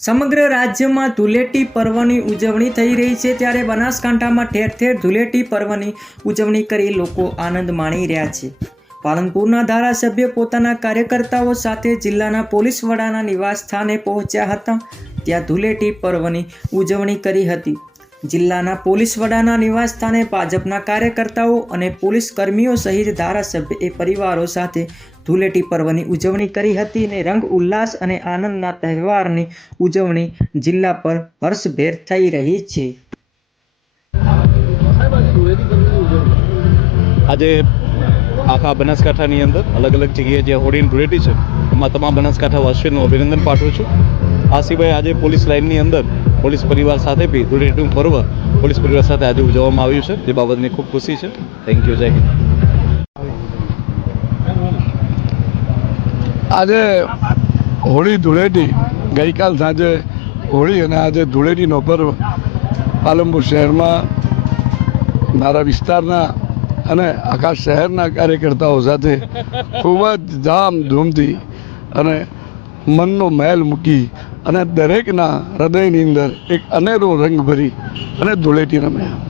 સમગ્ર રાજ્યમાં ધૂળેટી પર્વની ઉજવણી થઈ રહી છે ત્યારે બનાસકાંઠામાં ઠેર ઠેર ધૂળેટી પર્વની ઉજવણી કરી લોકો આનંદ માણી રહ્યા છે. પાલનપુરના ધારાસભ્ય પોતાના કાર્યકર્તાઓ સાથે જિલ્લાના પોલીસ વડાના નિવાસ સ્થાને પહોંચ્યા હતા. ત્યાં ધૂળેટી પર્વની ઉજવણી કરી હતી. જિલ્લાના પોલીસ વડાના નિવાસ સ્થાને ભાજપના કાર્યકર્તાઓ અને પોલીસ કર્મીઓ સહિત ધારાસભ્યએ પરિવારો સાથે ધૂળેટી પર્વની ઉજવણી કરી હતી અને રંગ ઉલ્લાસ અને આનંદના તહેવારની ઉજવણી જિલ્લા પર હર્ષભેર થઈ રહી છે. આજે આખા બનાસકાંઠાની અંદર અલગ અલગ જગ્યાએ જે હોળીની ધૂળેટી છે, એમાં તમામ બનાસકાંઠાવાસીઓનું અભિનંદન પાઠવું છું. આ સિવાય આજે પોલીસ લાઇનની અંદર પોલીસ પરિવાર સાથે બી ધૂળેટીનું પર્વ પોલીસ પરિવાર સાથે આજે ઉજવવામાં આવ્યું છે. જે બાબતની ખૂબ ખુશી છે. થેન્ક યુ જય હિન્દ આજે હોળી, ધૂળેટી, ગઈકાલ સાંજે હોળી અને આજે ધૂળેટીનો પર્વ પાલનપુર શહેરમાં મારા વિસ્તારના અને આખા શહેરના કાર્યકર્તાઓ સાથે ખૂબ જ ધામધૂમથી અને મનનો મહેલ મૂકી અને દરેકના હૃદયની અંદર એક અનેરો રંગ ભરી અને ધૂળેટી રમ્યા.